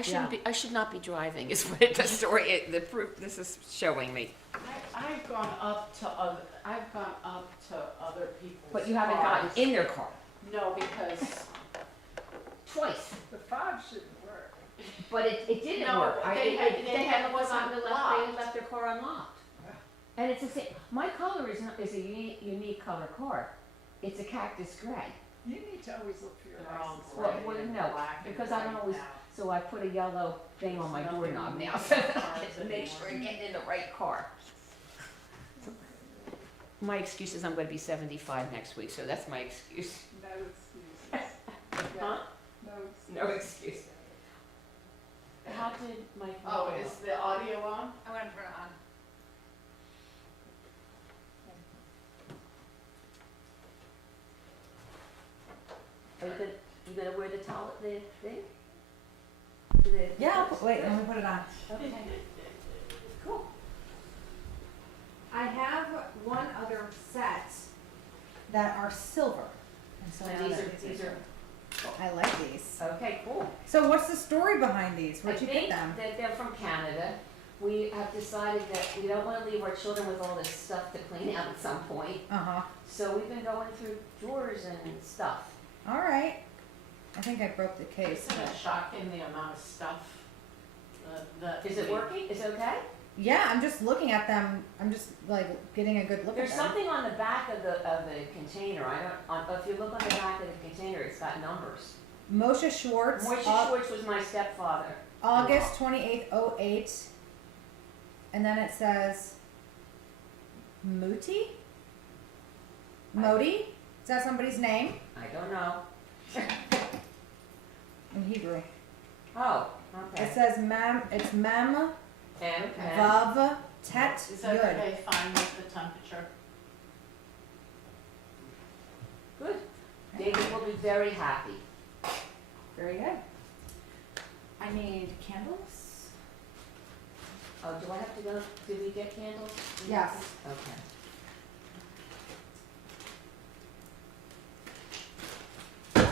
I shouldn't be. I should not be driving. Is what the story. The proof. This is showing me. I've gone up to other people's. But you haven't cars. gotten in their car No, because twice. The fob shouldn't work. But it didn't No, work. they had left wasn't they locked. had left their car unlocked. And it's the same. My color is a unique color car. It's a cactus gray. You need to always look for your They're all license. gray. Well, and no, black and because I don't white always. now. So I put a yellow thing on my Nothing doorknob now, unique so about that I cars can make sure I'm getting in the right car. My excuse is I'm going to be 75 next week, so that's my excuse. No excuses. Huh? No excuses. No excuse. How did Mike? Oh, is the audio on? I'm gonna turn it on. Are you gonna wear the towel, the thing? Yeah, wait, let me put it on. Okay. Cool. I have one other set that are silver. And so now These are, I like these. okay, cool. So what's the story behind these? Where'd you get them? I think that they're from Canada. We have decided that we don't wanna leave our children with all this stuff to clean out at some point. Uh-huh. So we've been going through drawers and stuff. All right. I think I broke the case. Isn't it shocking the amount of stuff? Is it working? Is it okay? Yeah, I'm just looking at them. I'm just like getting a good look There's at them. something on the back of the container. If you look on the back of the container, it's got numbers. Moshe Schwartz, Moishe Schwartz was my stepfather. August 28th, 08. And then it says Muti? Modi? Is that somebody's name? I don't know. In Hebrew. Oh, It okay. says mem, it's mem, And vav, tet, Is yud. everybody fine with the temperature? good. David will be very happy. Very good. I need candles. Oh, do I have to go? Did we get candles? Yes. Okay. All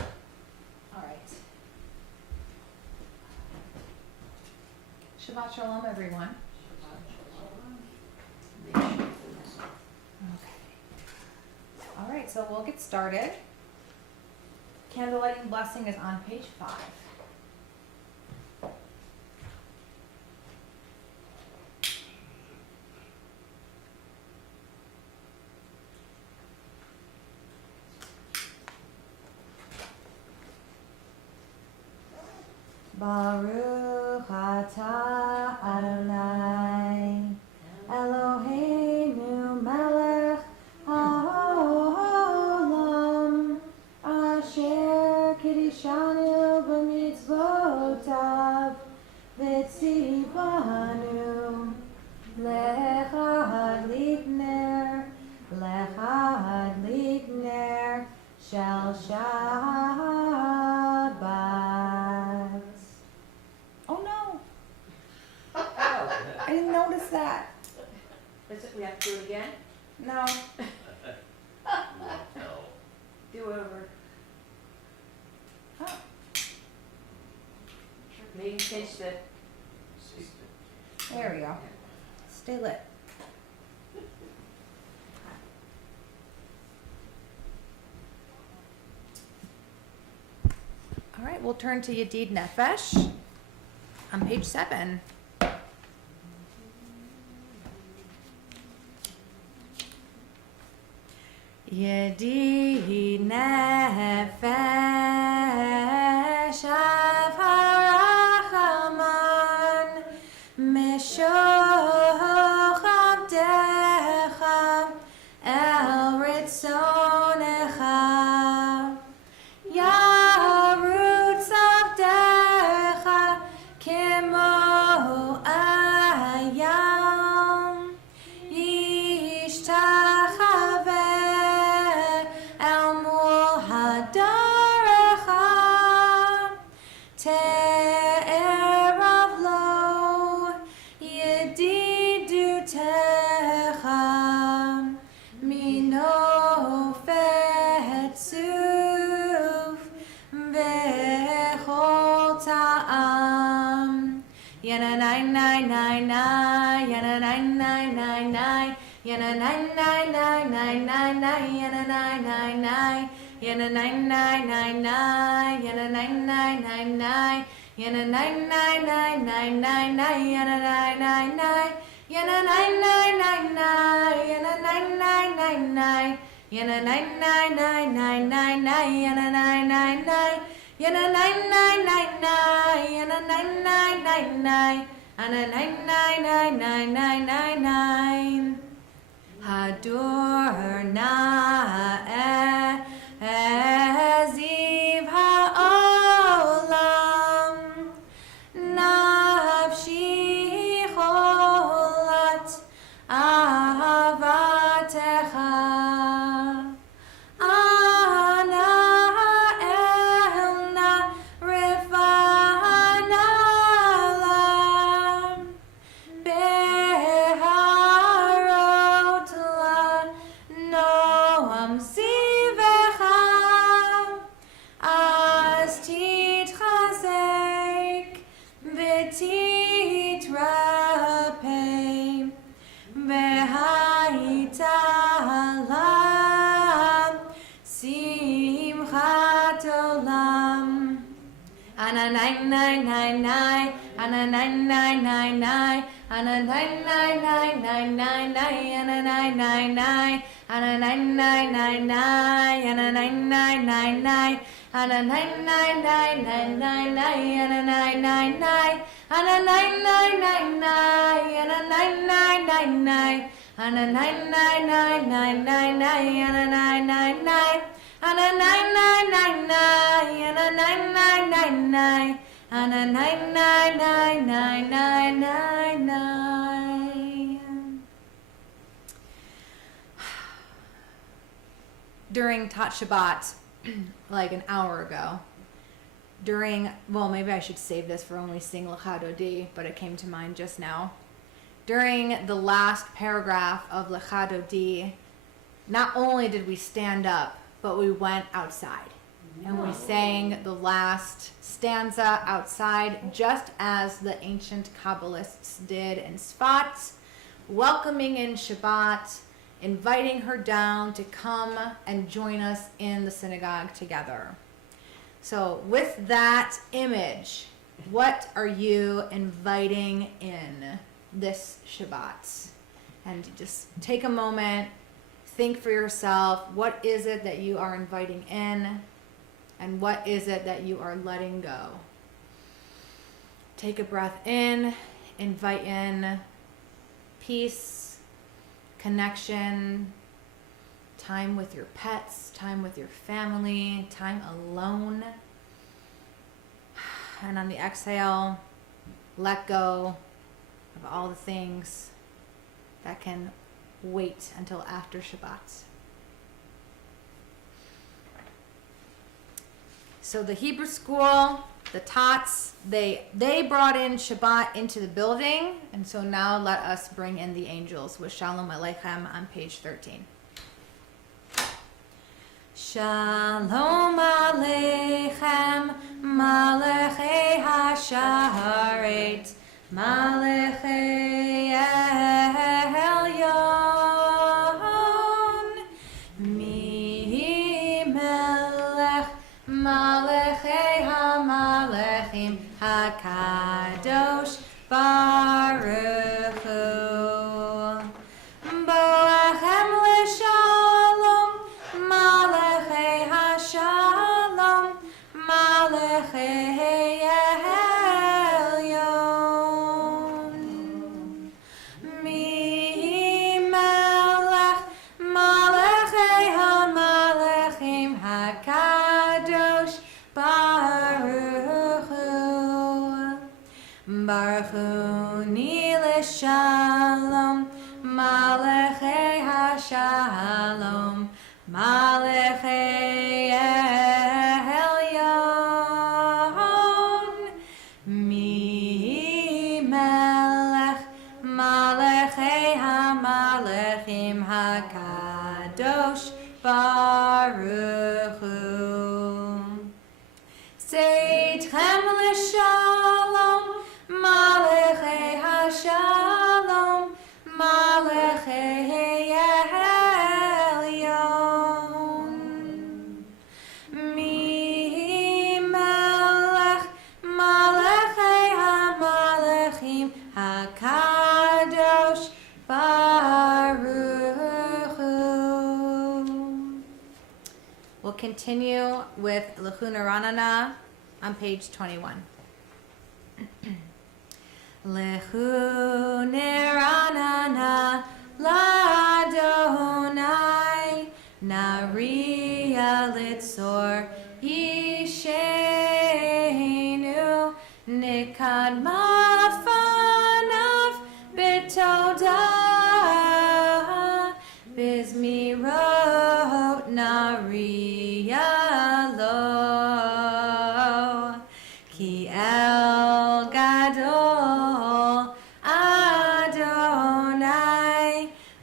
right. Shabbat shalom, everyone. Okay. All right, so we'll get started. Candle lighting blessing is on page 5. Baruch atah Adonai Eloheinu melech haolam asher kiddushanu b'mitzvotav v'tzivanu lechad likner shel Shabbat. Oh no, Oh, I didn't notice that. we have to do it again? No. Do over. Oh. Maybe pinch the. There we go. Stay lit. All right, we'll turn to Yedid Nefesh on page 7. Yedid Nefesh av harachaman mishoch avdecha el ritzonecha yarutz avdecha kimo ayam yishtachaveh el mul hadarecha te'erav lo yedidutecha minofet suf v'chol ta'am yana nine nine nine nine, yana nine nine nine nine, yana nine nine nine nine nine nine, yana nine nine nine, yana nine nine nine nine, yana nine nine nine nine, yana nine nine nine nine nine nine, yana nine nine nine, yana nine nine nine nine, yana nine nine nine nine, yana nine nine nine nine nine nine, yana nine nine nine. Yana nine nine nine nine, yana nine nine nine nine, yana nine nine nine nine nine nine nine. Hadur na eziv ha'olam, nafshi cholat ahavatecha. Ana nine nine nine nine, ana nine nine nine nine, ana nine nine nine nine nine nine, ana nine nine nine, ana nine nine nine nine, ana nine nine nine nine, ana nine nine nine nine nine nine, ana nine nine nine, ana nine nine nine nine, ana nine nine nine nine, ana nine nine nine nine nine nine, ana nine nine nine. Ana nine nine nine nine, ana nine nine nine nine, ana nine nine nine nine nine nine nine. During Tat Shabbat, like an hour ago, maybe I should save this for when we sing Lecha Dodi, but it came to mind just now. During the last paragraph of Lecha Dodi, not only did we stand up, but we went outside and we sang the last stanza outside, just as the ancient Kabbalists did in Sfat, welcoming in Shabbat, inviting her down to come and join us in the synagogue together. So with that image, what are you inviting in this Shabbat? And just take a moment. Think for yourself, what is it that you are inviting in, and what is it that you are letting go? Take a breath in, invite in peace, connection, time with your pets, time with your family, time alone. And on the exhale, let go of all the things that can wait until after Shabbat. So the Hebrew school, the Tots, they brought in Shabbat into the building, and so now let us bring in the angels with Shalom Aleichem on page 13. Shalom Aleichem, Malachei HaSharet, Malachei Elyon, Mi Melech, Malachei HaMalachim, HaKadosh Baruch Hu, Boachem L'Shalom, Malachei HaShalom, Malachei Elyon, Mi Melech, Malachei HaMalachim, HaKadosh Baruch Hu, Baruch Hu Ni L'Shalom, Malachei HaShalom, Malachei Elyon, Mi Melech, Malachei HaMalachim, HaKadosh Baruch Hu. Seitchem L'Shalom, Malachei continue with Lechunaranana on page 21. Lechunaranana Ladonai Naria Litzor Yishenu Nikad Mafanav Bitoda Bizmirot Naria Lo Ki El Gadol Adonai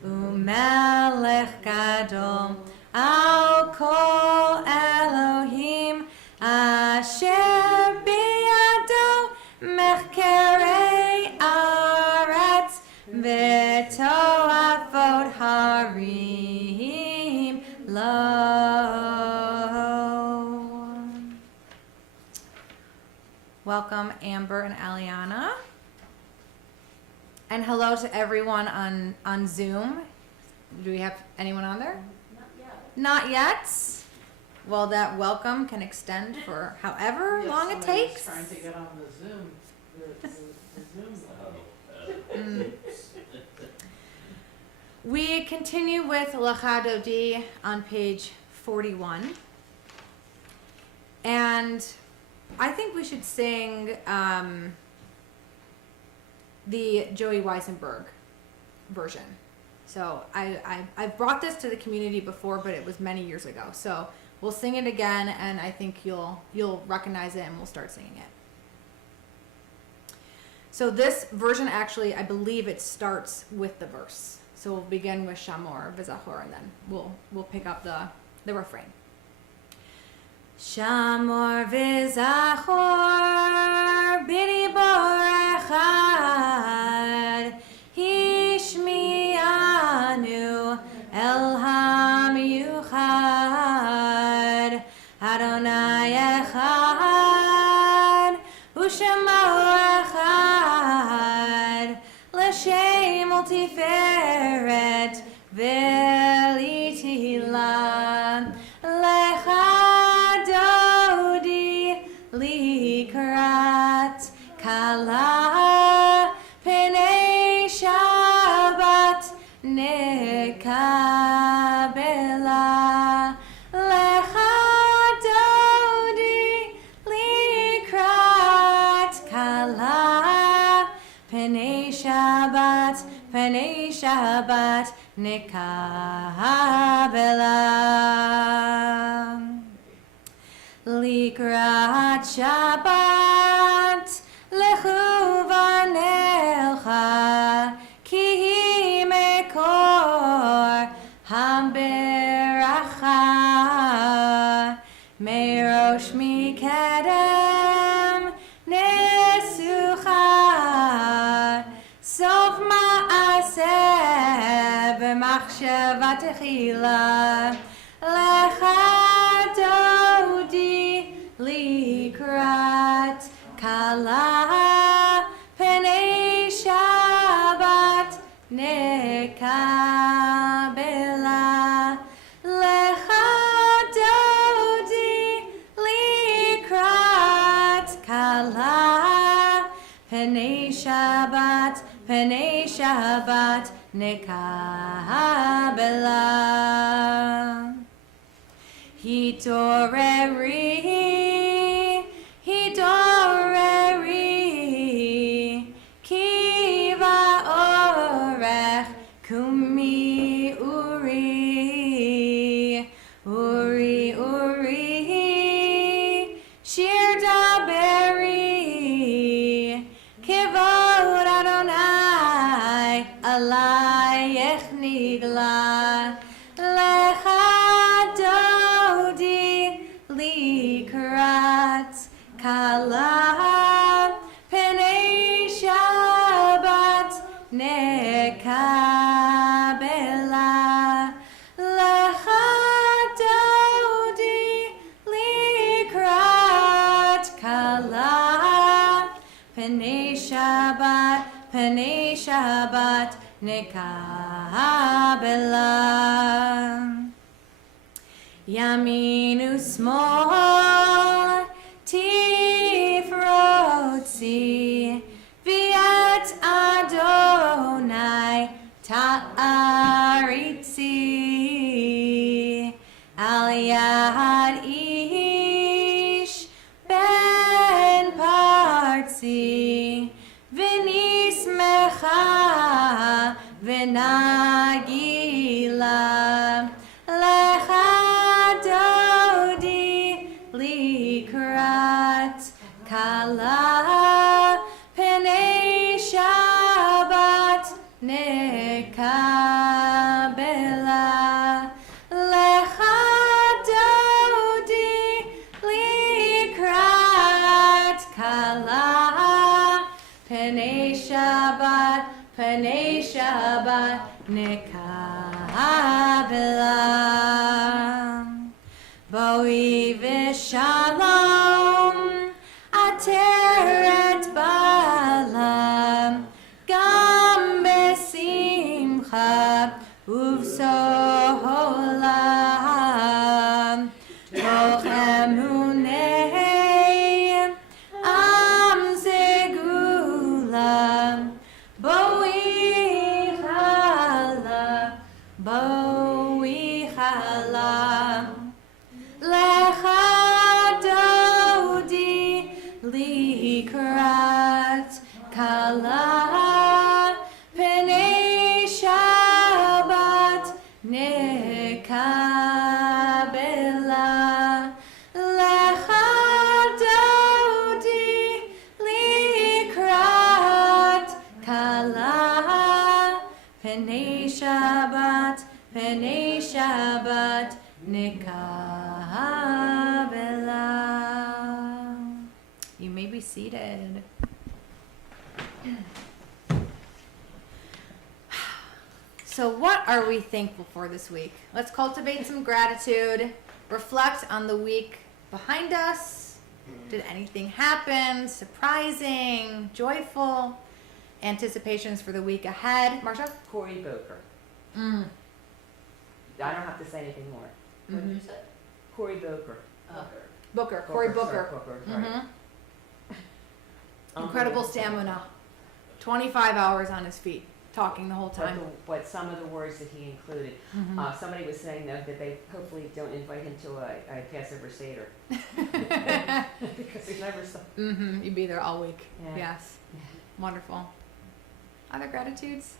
Umelech Gadol Al Kol Elohim Asher Biado Mechkerei Aretz V'toafot Harim Lo. Welcome, Amber and Aliana. And hello to everyone on Zoom. Do we have anyone on there? Not yet. Well, that welcome can extend for however Yes, long it somebody was takes. trying to get on the Zoom, the Zoom link. We continue with Lachadodi on page 41. And I think we should sing the Joey Weisenberg version. So I've brought this to the community before, but it was many years ago. So we'll sing it again, and I think you'll recognize it, and we'll start singing it. So this version actually, I believe it starts with the verse. So we'll begin with Shamor V'Zachor, and then we'll pick up the refrain. Shamor V'Zachor B'dibor echad Hishmianu El HaMiyuchad Adonai echad U'Shemo echad L'Shem Ultiferet V'Litila Lechadodi Likrat Kala Penei Shabbat Nekabela Lechadodi Likrat Kala Penei Shabbat Nekabela Likrat Shabbat Lechuvanelcha Ki Mekor Haberacha Merosh Mikedem Nesucha Sof Ma'aseh V'machshava Techila Lechadodi Likrat Kala Penei Shabbat Nekabela Lechadodi Likrat Kala Penei Shabbat Nekabela Hitoreri Kiva Orech Kumi Uri Shir Daberi Kivod Adonai Alayech Nigla Lechadodi Likrat Kala Penei Shabbat Nekabela Lechadodi Likrat Kala Penei Shabbat Nekabela Yamin usmol tifrotzi v'et Adonai ta'aritzi al yad ish ben partzi v'nismecha v'nagila lecha dodi likrat kala penei Shabbat nekabela lecha dodi likrat kala penei Shabbat nekabela Boi v'shalom ateret balam gam besimcha uvsoholam toch emunei am segulam boi chala lecha dodi likrat kala penei Shabbat nekabela lecha dodi likrat kala penei Shabbat nekabela. You may be seated. So what are we thankful for this week? Let's cultivate some gratitude, reflect on the week behind us. Did anything happen? Surprising, joyful, anticipations for the week ahead. Marsha? Corey Boker. Mm. I don't have to say anything more. What did you say? Corey Boker. Booker, Cory Booker. Booker, sorry. Mhm. Incredible stamina. 25 hours on his feet, talking the whole time. But some of the words that he included. Mhm. Somebody was saying though that they hopefully don't invite him to a Passover Seder. Because he never saw. Mm-hmm. You'd be there all week. Yeah. Yes. Yeah. Wonderful. Other gratitudes?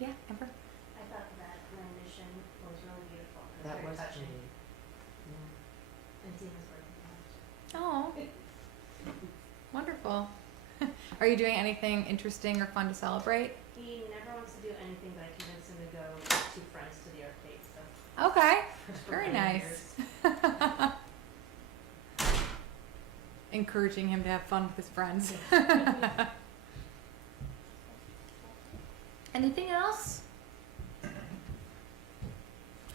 Yeah, Amber? I thought that rendition was really beautiful. It That very was touching. pretty. And Tina's birthday. Oh. Wonderful. Are you doing anything interesting or fun to celebrate? He never wants to do anything, but I convinced him to go with 2 friends to the arcade. So Okay. for Very many nice. Encouraging him to have fun with his friends. Anything else?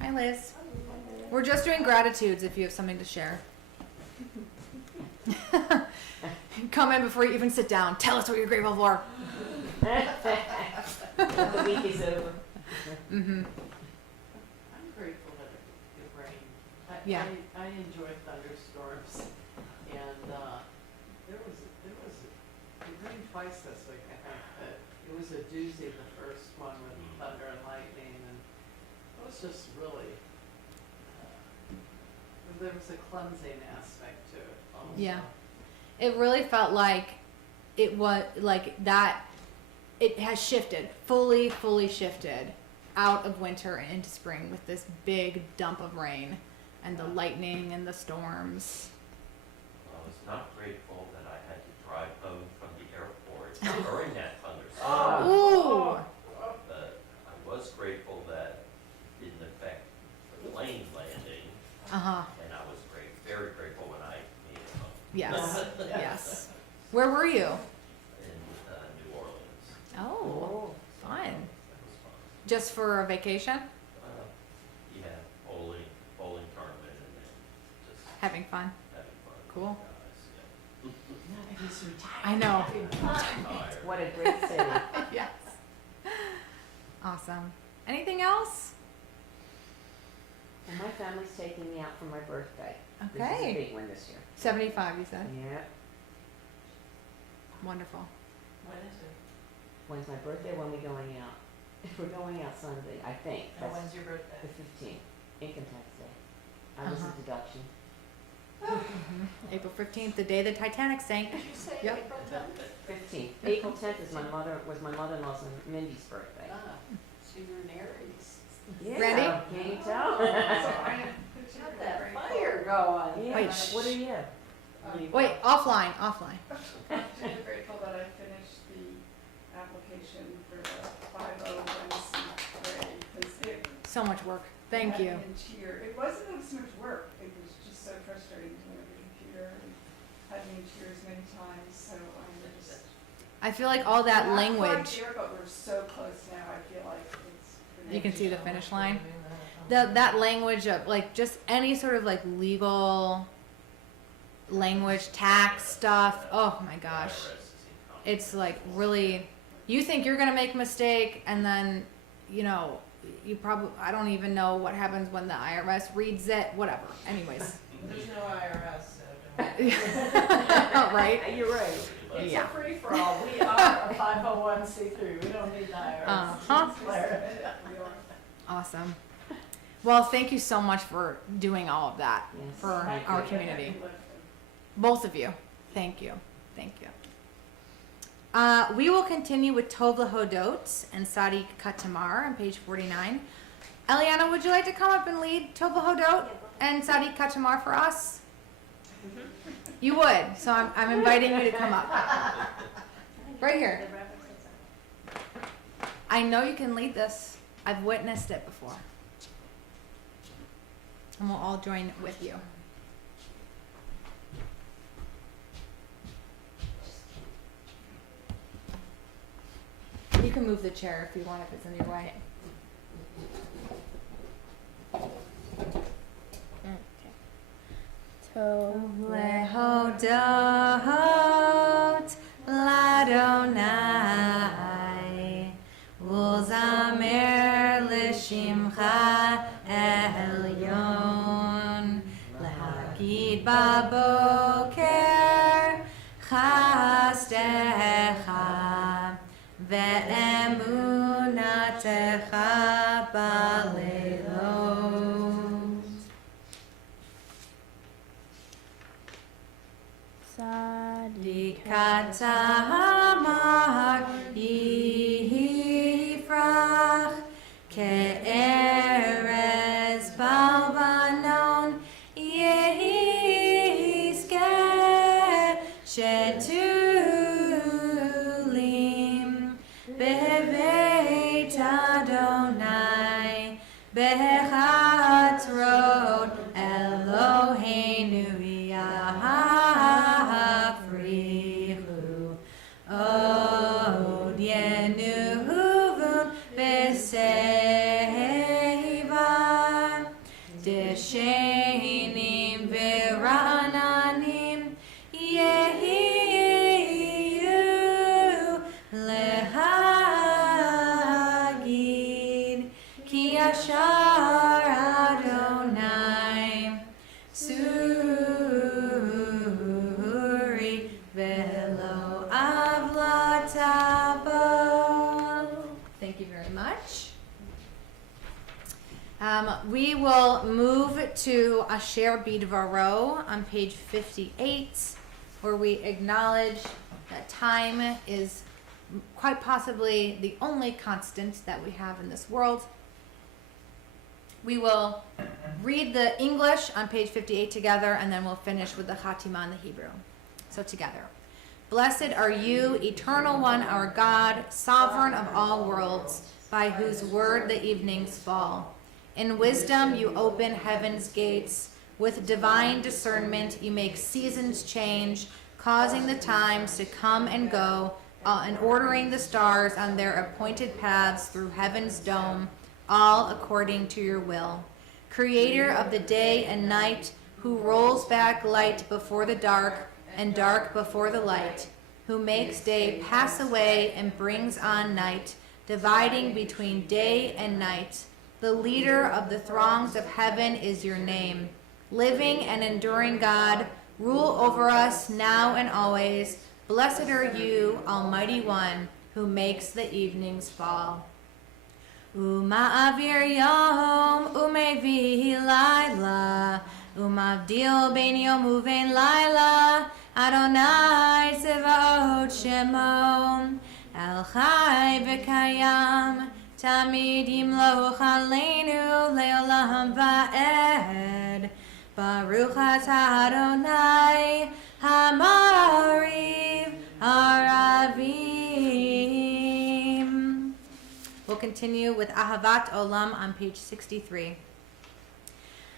Hi, Liz. We're just doing gratitudes if you have something to share. Come in before you even sit down. Tell us what you're grateful for. The week is over. Mm-hmm. I'm grateful that it rained. Yeah. I enjoy thunderstorms, and it rained twice this week, I think, but it was a doozy, the first one with thunder and lightning, and it was just really, there was a cleansing aspect to it also. Yeah. It really felt like it was like that. It has shifted, fully shifted out of winter and into spring with this big dump of rain and the lightning and the storms. I was not grateful that I had to drive home from the airport during that thunderstorm. Ooh. But I was grateful that it didn't affect the plane landing, Uh-huh. and I was very grateful when I made it home Yes. Yes. Where were you? in New Orleans. Oh, fun. That was fun. Just for a vacation? Yeah, bowling tournament, and then just Having fun. having fun. with Cool. the guys, I know. yeah. Tired. What a great city. Yes. Awesome. Anything else? And my family's taking me out for my birthday. This is a Okay. big one this year. 75, you said. Yeah. Wonderful. When is it? When's my birthday? When we going out? We're going out Sunday, I think. And That's when's your birthday? the 15th, income tax day. I was Uh-huh. a deduction. April 15th, the day the Titanic sank. Did you say Yep. April 10th? 15th. April 10th is my mother-in-law's and Mindy's birthday. Ah, so you're an Aries. Yeah. Ready? Can you tell? So I am Got that fire going. Yeah. Wait, What are you? Wait, offline. I'm really grateful that I finished the application for the 501c3 because it So much work. Thank had you. me in tears. It wasn't so much work. It was just so frustrating to look at the computer and had me in tears many times. So I'm just I feel like all that not language. quite there, but we're so close now. I feel like it's. You can see the finish line. That language of like just any sort of like legal language, tax stuff. Oh my gosh. It's like really, you think you're going to make a mistake and then, you know, you probably, I don't even know what happens when the IRS reads it, whatever. Anyways. There's no IRS, so don't. Right? You're right. It's Yeah. a free-for-all. We are a 501c3. We don't need the IRS. Uh-huh. Claire. Awesome. Well, thank you so much for doing all of that Yes. for Thank our you. community. Both of you. Thank you. Thank you. We will continue with Tov Lahodot and Sadiq Katamar on page 49. Eliana, would you like to come up and lead Tov Lahodot and Sadiq Katamar for us? You would. So I'm inviting you to come up. Right here. The rabbi said so. I know you can lead this. I've witnessed it before. And we'll all join with you. You can move the chair if you want, if it's in your way. Lehodot Ladonai Uzamer Lishimcha Elyon Lahagid Baboker Chastecha Ve'emunatecha Balelot. Dikatamar yifrach ke'erez balbanon yizke shetulim bebeit Adonai bechatzrot Eloheinu yafrichu od yenuhuvun b'seiva deshenim v'rananim yehiyu lehagid ki yashar Adonai suri velo avlatabo. Thank you very much. We will move to Asher Bidvaro on page 58, where we acknowledge that time is quite possibly the only constant that we have in this world. We will read the English on page 58 together, and then we'll finish with the Chatima in the Hebrew. So together. Blessed are you, eternal one, our God, sovereign of all worlds, by whose word the evenings fall. In wisdom you open heaven's gates. With divine discernment you make seasons change, causing the times to come and go, and ordering the stars on their appointed paths through heaven's dome, all according to your will. Creator of the day and night, who rolls back light before the dark and dark before the light, who makes day pass away and brings on night, dividing between day and night. The leader of the throngs of heaven is your name. Living and enduring God, rule over us now and always. Blessed are you, Almighty One, who makes the evenings fall. Uma'avir yom umevi laila, umavdil ben yom uven laila, Adonai tzevaot shemo, El chai v'kayam, tamid yimloch aleinu leolam va'ed. Baruch atah Adonai Hamariv Aravim. We'll continue with Ahavat Olam on page 63.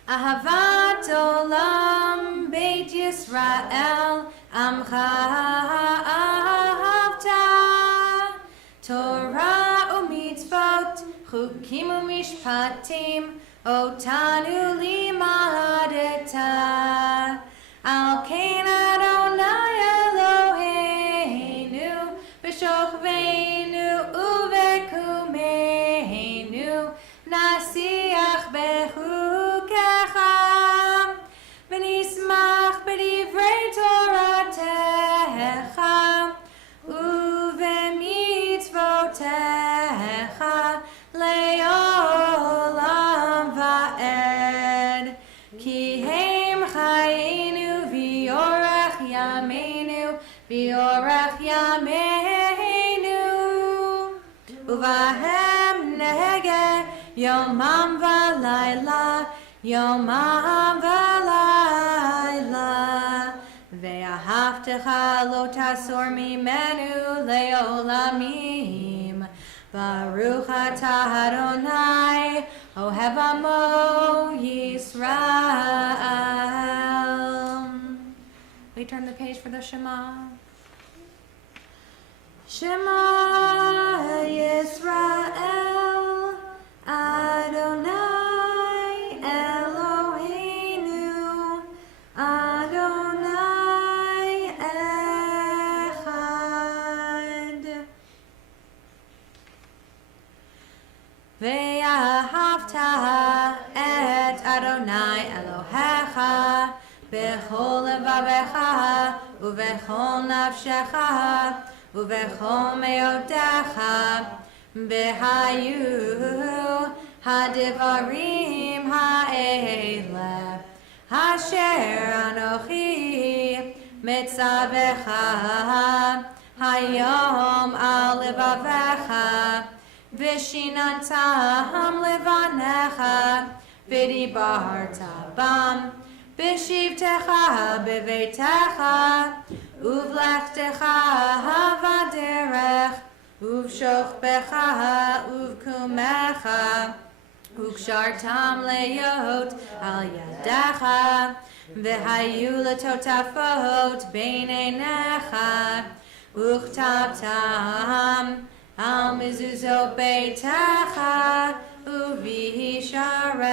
Ahavat Olam Beit Yisrael Amcha Ahavta Torah u'mitzvot Chukim u'mishpatim Otanu limadeta Al Kain Adonai Eloheinu B'shochveinu uvekumeinu Nasiach bechukecha V'nismach b'divrei Toratecha Uv'mitzvotecha Le'olam va'ed Ki heim chayinu v'yorach yameinu v'yorach yameinu Uvahem nege yomam v'layla yomam v'layla Ve'ahavtecha lo tasor mimenu le'olamim Baruch atah Adonai Ohev Amo Yisrael. We turn the page for the Shema. Shema Yisrael Adonai Eloheinu Adonai Echad. Ve'ahavta et Adonai Elohecha b'chol levavecha uv'chol nafshecha uv'chol meodecha b'hayu hadivarim ha'ele asher anochi mitzavecha hayom al levavecha V'shinatam levanecha, v'dibarta bam, v'shivtecha b'veitecha, uvlechtecha v'derech, uvshochbecha uvkumecha, ukshartam leyot al yadecha, v'hayu letotafot beinenecha, uchtabtam, Al mezuzot beitecha uvisharecha.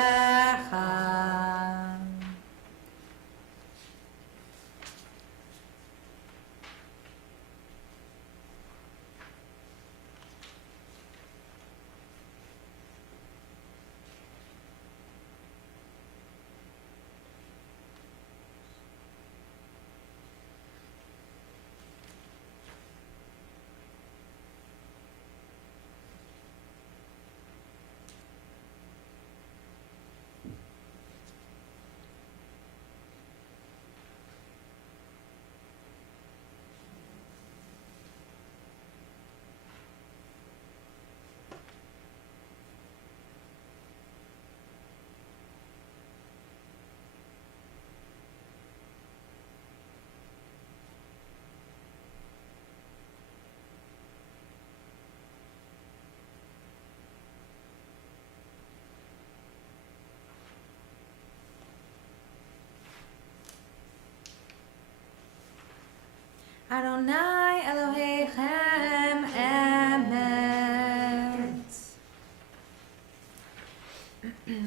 Adonai Elohechem Emet.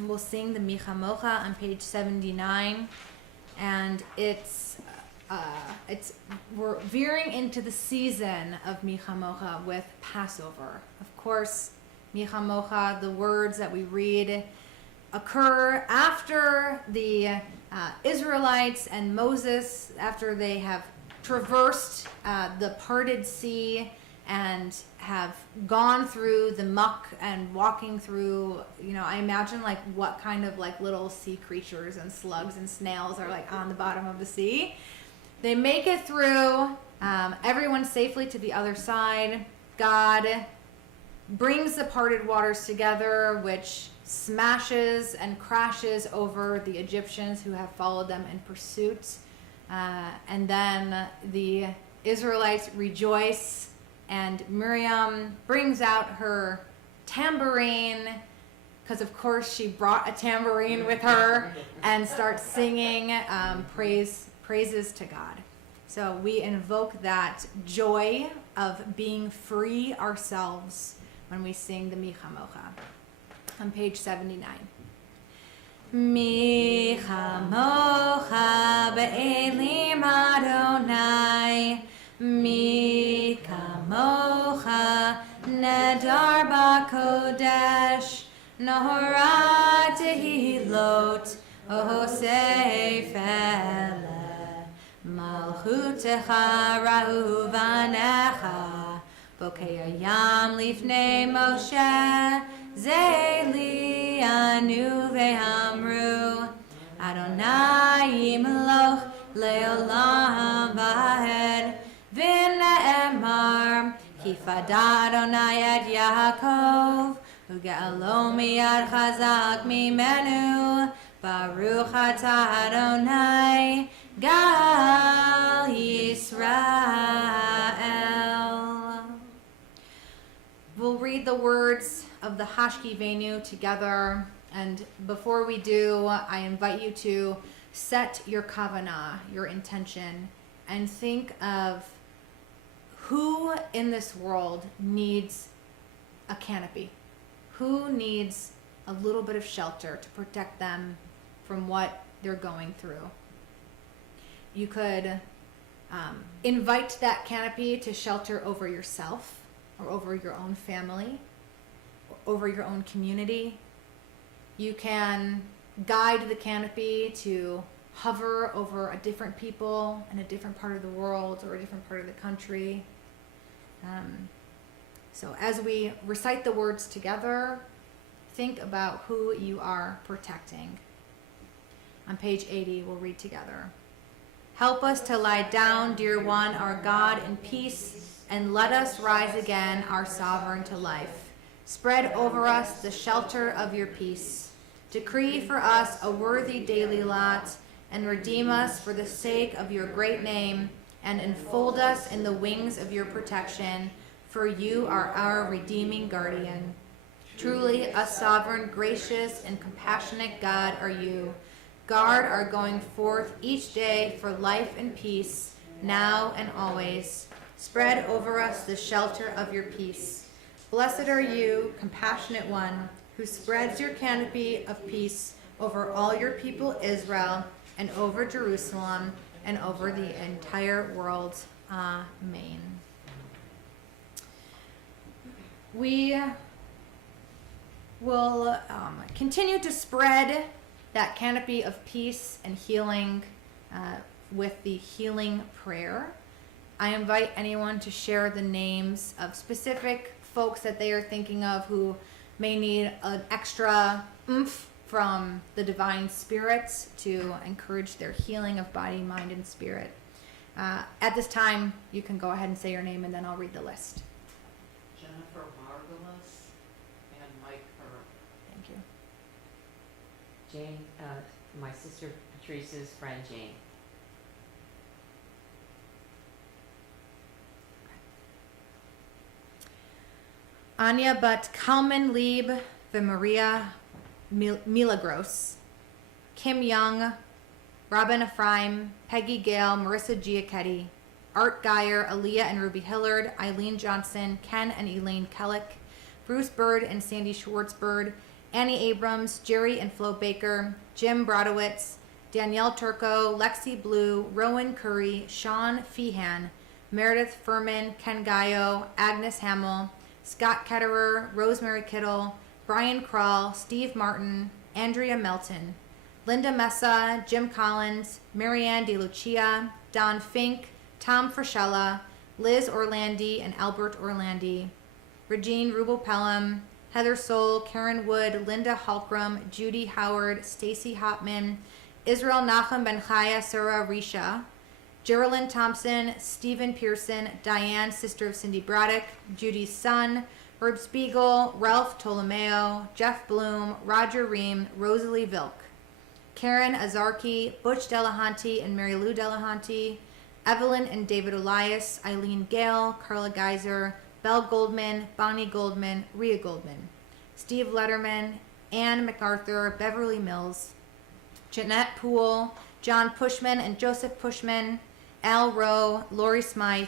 We'll sing the Micha Mocha on page 79, and it's we're veering into the season of Michamocha with Passover. Of course, Michamocha, the words that we read, occur after the Israelites and Moses, after they have traversed the parted sea and have gone through the muck and walking through, I imagine like what kind of like little sea creatures and slugs and snails are like on the bottom of the sea. They make it through, everyone safely to the other side. God brings the parted waters together, which smashes and crashes over the Egyptians who have followed them in pursuit. And then the Israelites rejoice, and Miriam brings out her tambourine, because of course she brought a tambourine with her, and starts singing praises to God. So we invoke that joy of being free ourselves when we sing the Michamocha. On page 79. Michamocha be'elim Adonai, Michamocha nedar ba'kodesh, Nohara tehilot, Osei fele, Malchutecha rahu vanecha, Bokei yam lifnei Moshe, Zeli anu ve'amru, Adonai imloch le'olam va'ed, v'ne'emar, Kifada Adonai et Yaakov, Uge'alo miyad chazak mimenu, Baruch atah Adonai, Gal Yisrael. We'll read the words of the Hashkivenu together, and before we do, I invite you to set your kavanah, your intention, and think of who in this world needs a canopy, who needs a little bit of shelter to protect them from what they're going through. You could invite that canopy to shelter over yourself, or over your own family, or over your own community. You can guide the canopy to hover over a different people in a different part of the world or a different part of the country. So as we recite the words together, think about who you are protecting. On page 80, we'll read together. Help us to lie down, dear one, our God, in peace, and let us rise again, our sovereign, to life. Spread over us the shelter of your peace. Decree for us a worthy daily lot, and redeem us for the sake of your great name, and enfold us in the wings of your protection, for you are our redeeming guardian. Truly, a sovereign, gracious, and compassionate God are you. Guard our going forth each day for life and peace, now and always. Spread over us the shelter of your peace. Blessed are you, compassionate one, who spreads your canopy of peace over all your people Israel, and over Jerusalem, and over the entire world. Amen. We will continue to spread that canopy of peace and healing with the healing prayer. I invite anyone to share the names of specific folks that they are thinking of who may need an extra oomph from the divine spirits to encourage their healing of body, mind, and spirit. At this time, you can go ahead and say your name, and then I'll read the list. Jennifer Margulis and Mike Herb. Thank you. Jane, my sister Patrice's friend Jane. Anya Bat Kalman Lieb Maria Milagros, Kim Young, Robin Ephraim, Peggy Gale, Marissa Giacchetti, Art Geyer, Aaliyah and Ruby Hillard, Eileen Johnson, Ken and Elaine Kellick, Bruce Bird and Sandy Schwartzbird, Annie Abrams, Jerry and Flo Baker, Jim Brodowitz, Danielle Turco, Lexi Blue, Rowan Curry, Sean Feehan, Meredith Furman, Ken Gallo, Agnes Hamill, Scott Ketterer, Rosemary Kittle, Brian Krull, Steve Martin, Andrea Melton, Linda Messa, Jim Collins, Marianne DeLucia, Don Fink, Tom Frischella, Liz Orlandi and Albert Orlandi, Regine Rubel-Pelham, Heather Soul, Karen Wood, Linda Halkram, Judy Howard, Stacy Hopman, Israel Nachum Ben Chaya Sarah Risha, Geraldine Thompson, Stephen Pearson, Diane, sister of Cindy Braddock, Judy's son, Herb Spiegel, Ralph Ptolomeo, Jeff Bloom, Roger Ream, Rosalie Vilk, Karen Azarki, Butch Delahanty and Mary Lou Delahanty, Evelyn and David Elias, Eileen Gale, Carla Geiser, Belle Goldman, Bonnie Goldman, Rhea Goldman, Steve Letterman, Ann MacArthur, Beverly Mills, Jeanette Poole, John Pushman and Joseph Pushman, Al Rowe, Lori Smythe,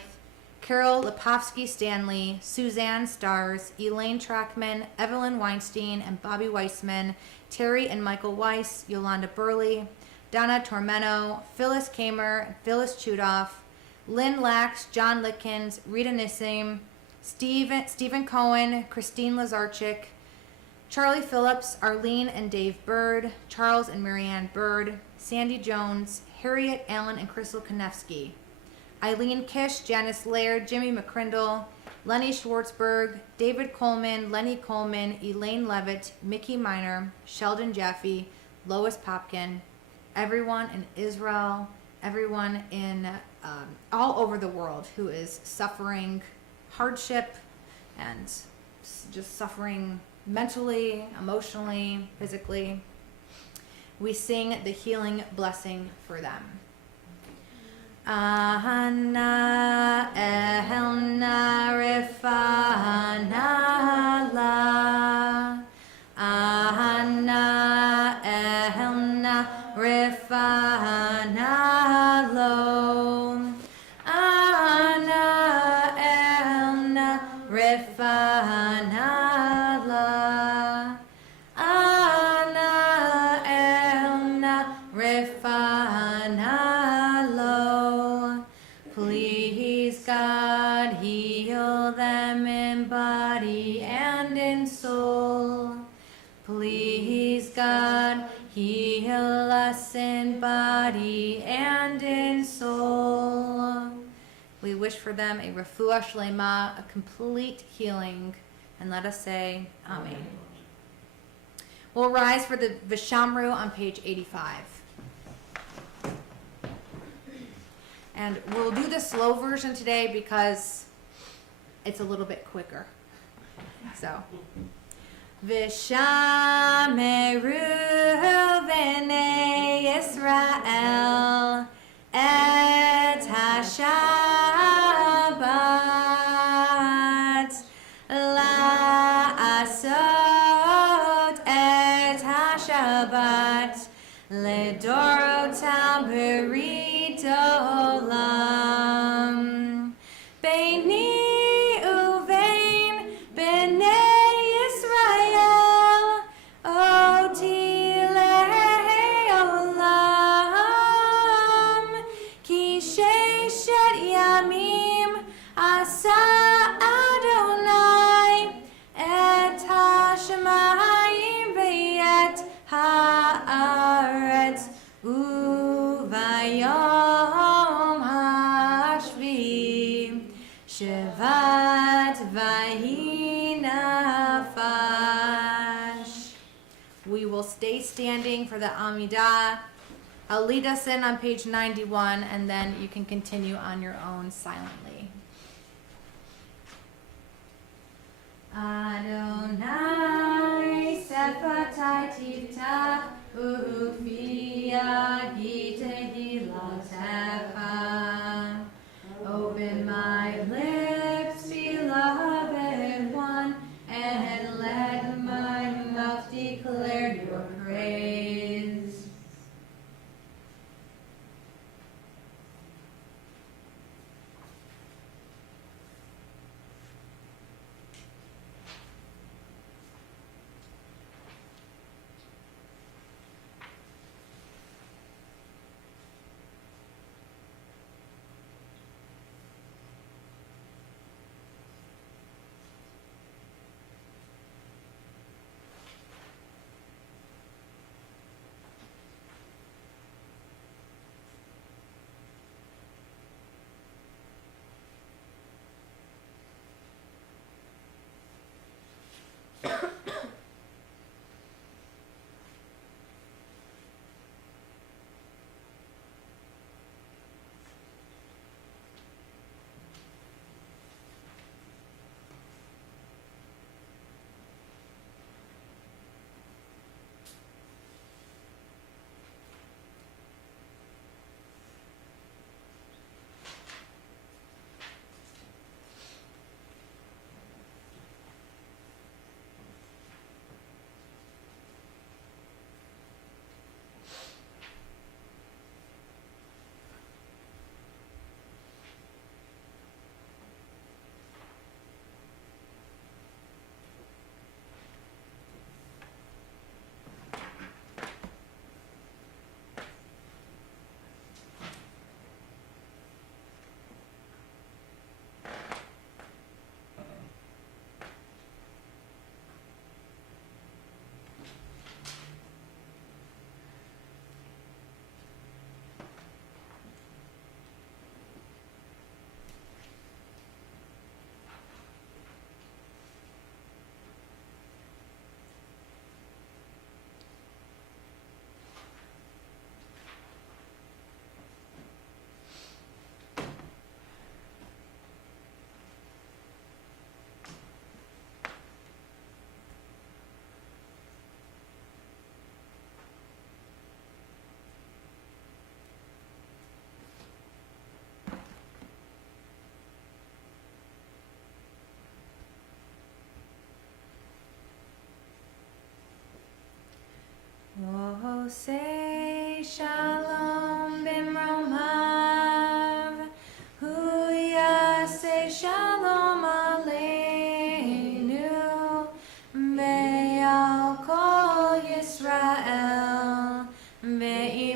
Carol Lepofsky Stanley, Suzanne Stars, Elaine Trackman, Evelyn Weinstein and Bobby Weissman, Terry and Michael Weiss, Yolanda Burley, Donna Tormento, Phyllis Kamer, Phyllis Chudoff, Lynn Lax, John Litkins, Rita Nissim, Stephen Cohen, Christine Lazarchik, Charlie Phillips, Arlene and Dave Bird, Charles and Marianne Bird, Sandy Jones, Harriet Allen and Crystal Konevsky, Eileen Kish, Janice Laird, Jimmy McCrindle, Lenny Schwartzberg, David Coleman, Lenny Coleman, Elaine Levitt, Mickey Miner, Sheldon Jaffe, Lois Popkin, everyone in Israel, everyone in all over the world who is suffering hardship and just suffering mentally, emotionally, physically. We sing the healing blessing for them. Ahana ehelna rifana la. Ahana ehelna rifana lo. Ahana ehelna rifana la. Ahana ehelna rifana lo. Please God heal them in body and in soul. Please God heal us in body and in soul. We wish for them a refuah shlema, a complete healing, and let us say Amen. We'll rise for the Vishamru on page 85. And we'll do the slow version today because it's a little bit quicker. So, Vishameru v'nei Yisrael et ha-Shabbat la'asot et ha-Shabbat ledorotam berit olam beini uvein b'nei Yisrael oti le'olam ki sheshet yamim asa Adonai et ha-shemayim ve'et ha'aretz uvayom hashvi shevat vayinafash. We will stay standing for the Amidah. I'll lead us in on page 91, and then you can continue on your own silently. Adonai sefatai tiftach ufia gitehilatecha. Open my lips, beloved one, and let my mouth declare your praise.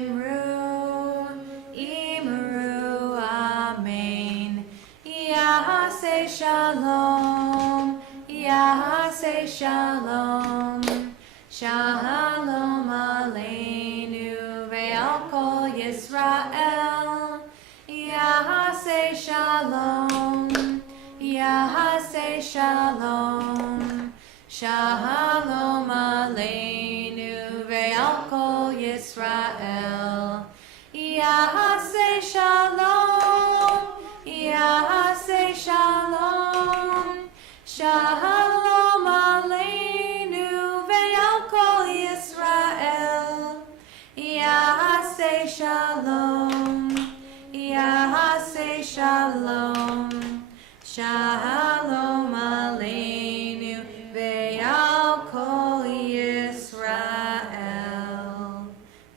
Imru, Imru, Amen. Yahaseh Shalom, Yahaseh Shalom. Shalom Aleinu ve'al kol Yisrael. Yahaseh Shalom, Yahaseh Shalom. Shalom Aleinu ve'al kol Yisrael. Yahaseh Shalom, Yahaseh Shalom. Shalom Aleinu ve'al kol Yisrael. Yahaseh Shalom, Yahaseh Shalom. Shalom Aleinu ve'al kol Yisrael.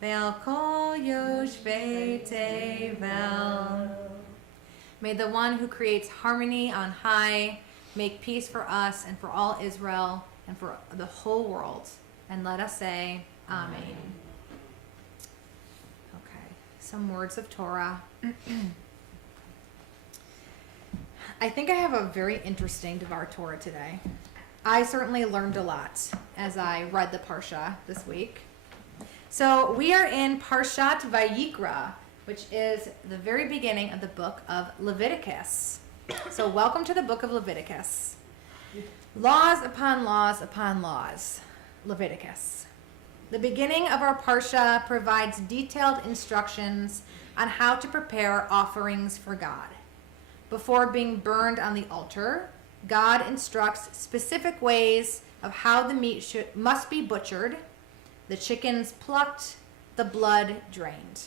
Ve'al kol yoshvei tevel. May the one who creates harmony on high make peace for us and for all Israel and for the whole world. And let us say, Amen. Okay, some words of Torah. I think I have a very interesting Devar Torah today. I certainly learned a lot as I read the Parsha this week. So we are in Parshat Vayikra, which is the very beginning of the book of Leviticus. So welcome to the book of Leviticus. Laws upon laws upon laws. Leviticus. The beginning of our Parsha provides detailed instructions on how to prepare offerings for God. Before being burned on the altar, God instructs specific ways of how the meat must be butchered, the chickens plucked, the blood drained.